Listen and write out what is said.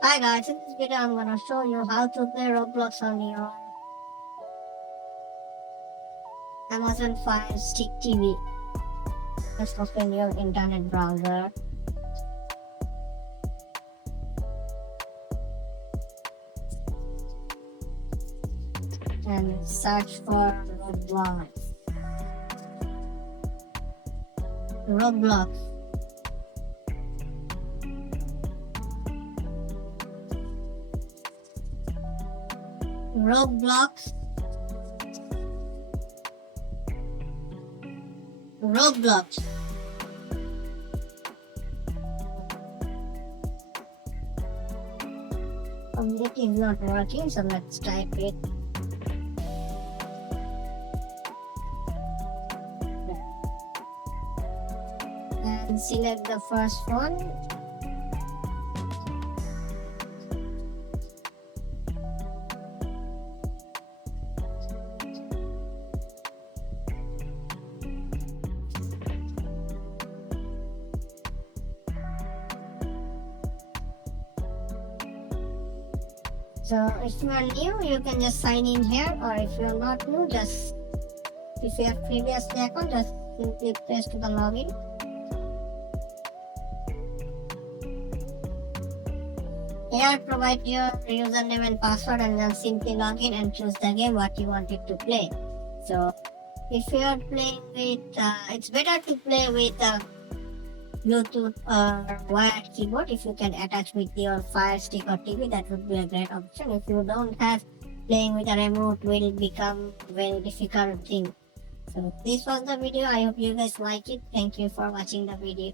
Hi guys, in this video I'm gonna show you how to play Roblox on your Amazon Fire Stick TV. Just open your internet browser and search for Roblox. Roblox. Roblox. Roblox. It is not working, so let's type it. And select the first one. So if you are new, you can just sign in here, or if you are not new, if you have previous account, just simply press to the login. Here provide your username and password and then simply log in and choose the game what you wanted to play. So if you are playing with, it's better to play with Bluetooth or wired keyboard. If you can attach with your Fire Stick or TV, that would be a great option. If you don't have, playing with a remote will become very difficult thing. So this was the video. I hope you guys like it. Thank you for watching the video.